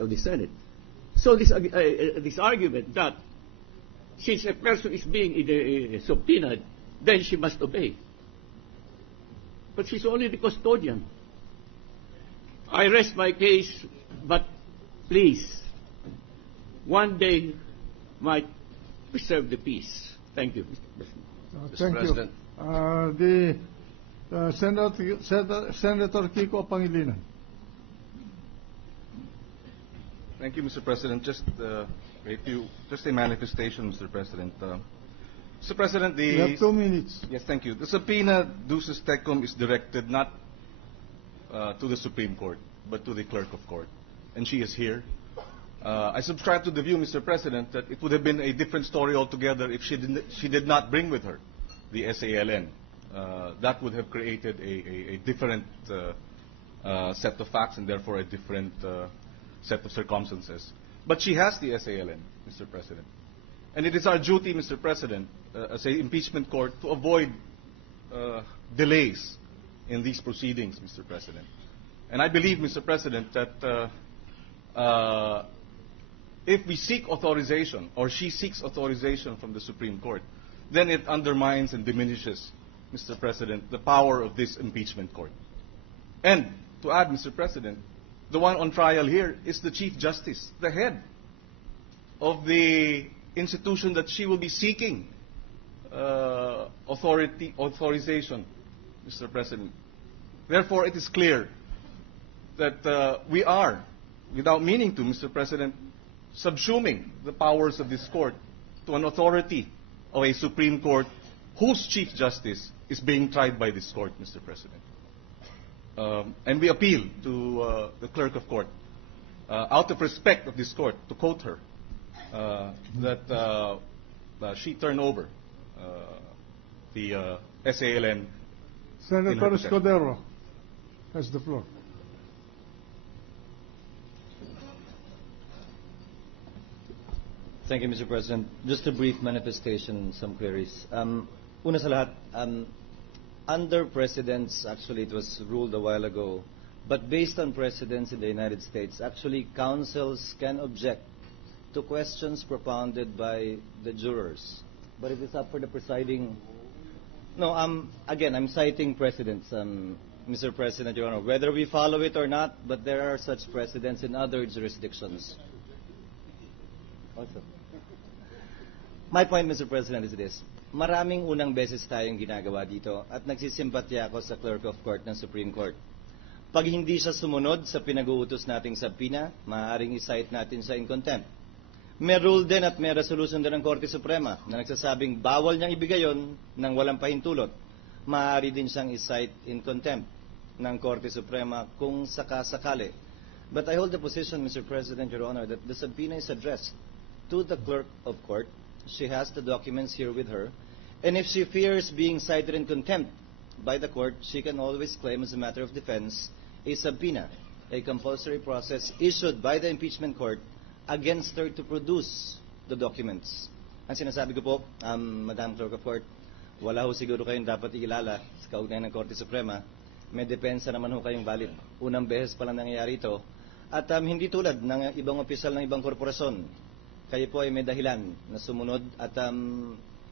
Of the Senate. So this argument that since a person is being subpoenaed, then she must obey. But she's only the custodian. I rest my case, but please, one day might preserve the peace. Thank you, Mr. President. Thank you. Senator Kiko Pangilinan. Thank you, Mr. President. Just a manifestation, Mr. President. Mr. President, You have 2 minutes. Yes, thank you. The subpoena duces tecum is directed not to the Supreme Court, but to the Clerk of Court, and she is here. I subscribe to the view, Mr. President, that it would have been a different story altogether if she did not bring with her the SALN. That would have created a different set of facts and therefore a different set of circumstances. But she has the SALN, Mr. President. And it is our duty, Mr. President, as an impeachment court, to avoid delays in these proceedings, Mr. President. And I believe, Mr. President, that if we seek authorization, or she seeks authorization from the Supreme Court, then it undermines and diminishes, Mr. President, the power of this impeachment court. And to add, Mr. President, the one on trial here is the Chief Justice, the head of the institution that she will be seeking authorization, Mr. President. Therefore, it is clear that we are, without meaning to, Mr. President, subsuming the powers of this court to an authority of a Supreme Court whose Chief Justice is being tried by this court, Mr. President. And we appeal to the Clerk of Court, out of respect of this court, to quote her, that she turn over the SALN. Senator Escudero has the floor. Thank you, Mr. President. Just a brief manifestation, some queries. Una sa lahat, under precedents, actually it was ruled a while ago, but based on precedents in the United States, actually counsels can object to questions propounded by the jurors. But it is up for the presiding... No, again, I'm citing precedents, Mr. President, Your Honor, whether we follow it or not, but there are such precedents in other jurisdictions. Also. My point, Mr. President, is this. Maraming unang beses tayong ginagawa dito at nagsisimpatya ako sa Clerk of Court ng Supreme Court. Pag hindi siya sumunod sa pinag-uutos nating subpoena, maaaring i-cite natin siya in contempt. May rule din at may resolution din ng Korte Suprema na nagsasabing bawal niyang ibigay yon ng walang pahintulot. Maaari din siyang i-cite in contempt ng Korte Suprema kung sakasakali. But I hold the position, Mr. President, Your Honor, that the subpoena is addressed to the Clerk of Court. She has the documents here with her. And if she fears being cited in contempt by the court, she can always claim as a matter of defense a subpoena, a compulsory process issued by the impeachment court against her to produce the documents. Ang sinasabi ko po, Madam Clerk of Court, wala ho siguro kayong dapat ikilala sa kaugnayan ng Korte Suprema. May depensa naman ho kayong valid. Unang beses pa lang nangyayari ito. At hindi tulad ng ibang opisyal ng ibang korporasyon. Kayo po ay may dahilan na sumunod at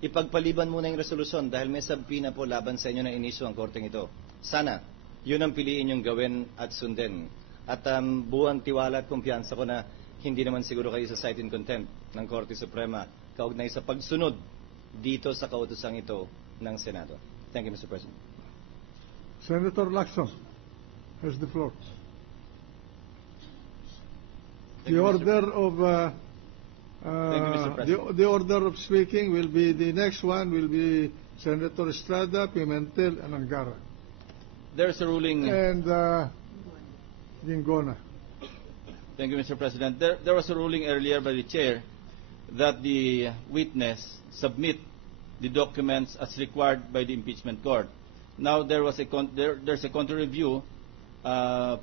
ipagpaliban muna yung resolusyon dahil may subpoena po laban sa inyo na inisyu ang korteng ito. Sana, yun ang piliin yung gawin at sundin. At buwang tiwala at kumpiyansa ko na hindi naman siguro kayo sa cite in contempt ng Korte Suprema kaugnay sa pagsunod dito sa kautosang ito ng Senado. Thank you, Mr. President. Senator Lacson has the floor. The order of the order of speaking will be, the next one will be Senator Estrada, Pimentel, and Angara. There's a ruling... And Gingona. Thank you, Mr. President. There was a ruling earlier by the Chair that the witness submit the documents as required by the impeachment court. Now there's a counter review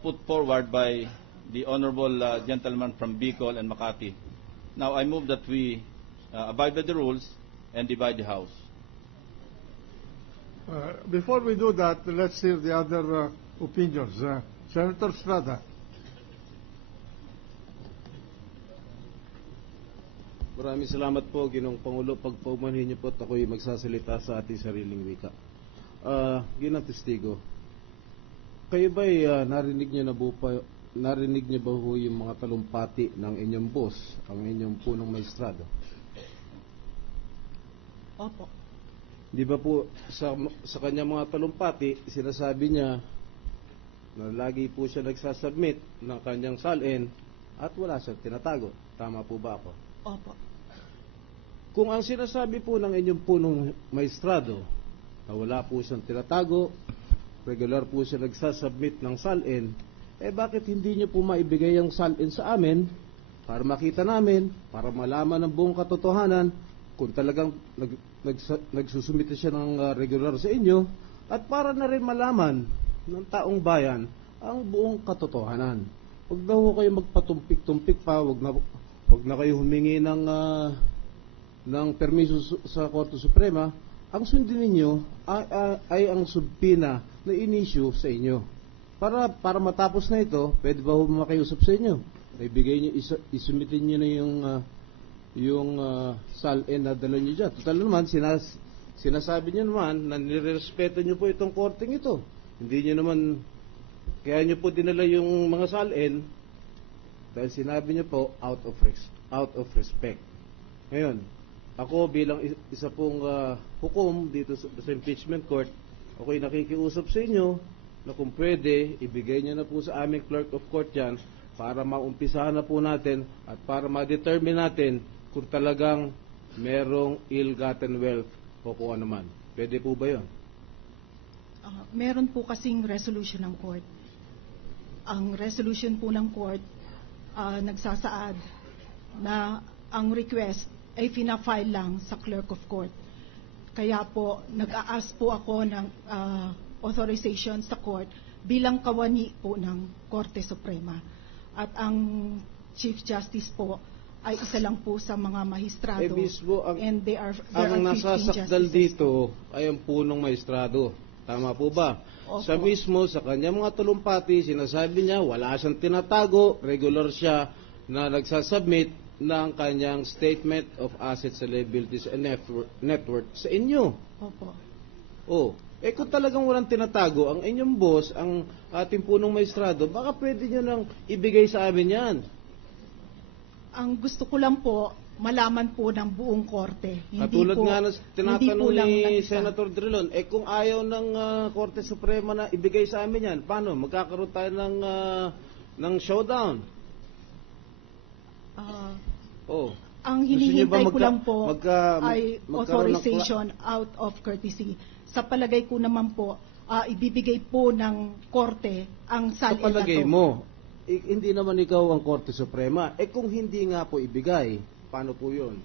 put forward by the honorable gentleman from Bicol and Makati. Now I move that we abide by the rules and divide the House. Before we do that, let's hear the other opinions. Senator Estrada. Maraming salamat po, Ginoong Pangulo. Pagpaumanhin niyo po at ako'y magsasalita sa ating sariling wika. Ginang testigo, kayo ba'y narinig niyo ba ho yung mga talumpati ng inyong boss, ang inyong punong maestrado? Opo. Di ba po sa kanya mga talumpati, sinasabi niya na lagi po siya nagsasubmit ng kanyang salin at wala siyang tinatago. Tama po ba ako? Opo. Kung ang sinasabi po ng inyong punong maestrado na wala po siyang tinatago, regular po siya nagsasubmit ng salin, bakit hindi niyo po maibigay ang salin sa amin para makita namin, para malaman ng buong katotohanan kung talagang nagsusumite siya ng regular sa inyo, at para na rin malaman ng taong bayan ang buong katotohanan. Huwag na ho kayo magpatumpik-tumpik pa, huwag na kayo humingi ng permiso sa Korte Suprema. Ang sundin ninyo ay ang subpina na inisyu sa inyo. Para matapos na ito, pwede ba ho makiusap sa inyo? Ibigay niyo, isumitin niyo na yung salin na dala niyo dyan. Total naman, sinasabi niyo naman na nirespeto niyo po itong korteng ito. Hindi niyo naman, kaya niyo po dinala yung mga salin dahil sinabi niyo po out of respect. Ngayon, ako bilang isa pong hukom dito sa impeachment court, ako'y nakikiusap sa inyo na kung pwede, ibigay niyo na po sa aming clerk of court yan para maumpisahan na po natin at para ma-determine natin kung talagang merong ill-gotten wealth o kung ano man. Pwede po ba yun? Meron po kasing resolution ng court. Ang resolution po ng court nagsasaad na ang request ay fina-file lang sa clerk of court. Kaya po, nag-a-ask po ako ng authorization sa court bilang kawani po ng Korte Suprema. At ang Chief Justice po ay isa lang po sa mga maestrado. Mismo, and there are 15 nasasakdal justices dito ay ang punong maestrado. Tama po ba? Opo. Sa kanyang mga talumpati, sinasabi niya wala siyang tinatago, regular siya na nagsasubmit ng kanyang statement of assets and liabilities and net worth sa inyo. Opo. Kung talagang walang tinatago, ang inyong boss, ang ating punong maestrado, baka pwede nyo nang ibigay sa amin yan. Ang gusto ko lang po, malaman po ng buong korte. Katulad nga na tinatanong ni isa. Senator Drilon, kung ayaw ng Korte Suprema na ibigay sa amin yan, paano? Magkakaroon tayo ng showdown. Ang hinihintay ko lang po ay authorization out of courtesy. Sa palagay ko naman po, ibibigay po ng korte ang salin na to. Sa palagay mo, hindi naman ikaw ang Korte Suprema. Kung hindi nga po ibigay, paano po yun?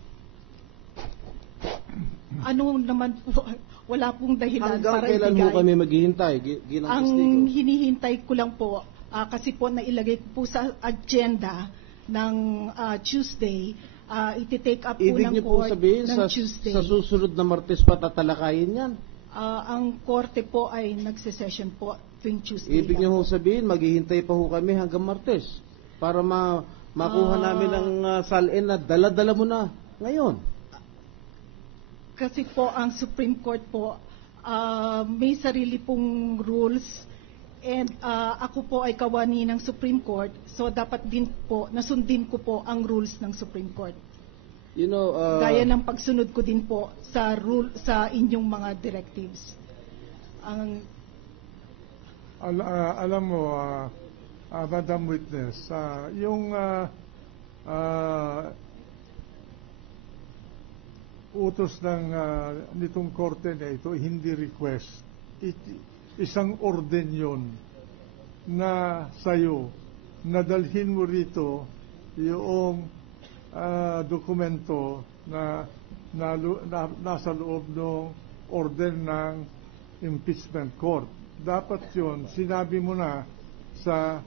Ano naman po, wala pong dahilan hanggang para kailan ibigay. mo kami maghihintay? Ang hinihintay ko lang po, kasi po nailagay ko po sa agenda ng Tuesday, iti-take up po Ibig ng niyo po court sabihin ng Tuesday. sa susunod na Martes pa tatalakayin yan? Ang korte po ay nagse-session po tuwing Tuesday. Ibig niyo sabihin, maghihintay pa ho kami hanggang Martes para makuha namin ang salin na dala-dala mo na ngayon. Kasi po ang Supreme Court po may sarili pong rules and ako po ay kawani ng Supreme Court, so dapat din po nasundin ko po ang rules ng Supreme Court. Gaya ng pagsunod ko din po sa rule sa inyong mga directives. Alam mo, Madam Witness, yung utos nitong korte na ito, hindi request. Isang orden yun na sa'yo, nadalhin mo rito yung dokumento na nasa loob ng order ng impeachment court. Dapat yun, sinabi mo na sa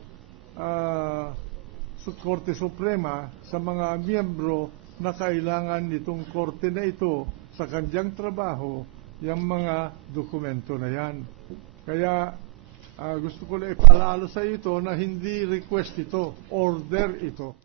Korte Suprema, sa mga miyembro na kailangan nitong korte na ito sa kanyang trabaho, yung mga dokumento na yan. Kaya gusto ko lang ipaalala sa ito na hindi request ito, order ito.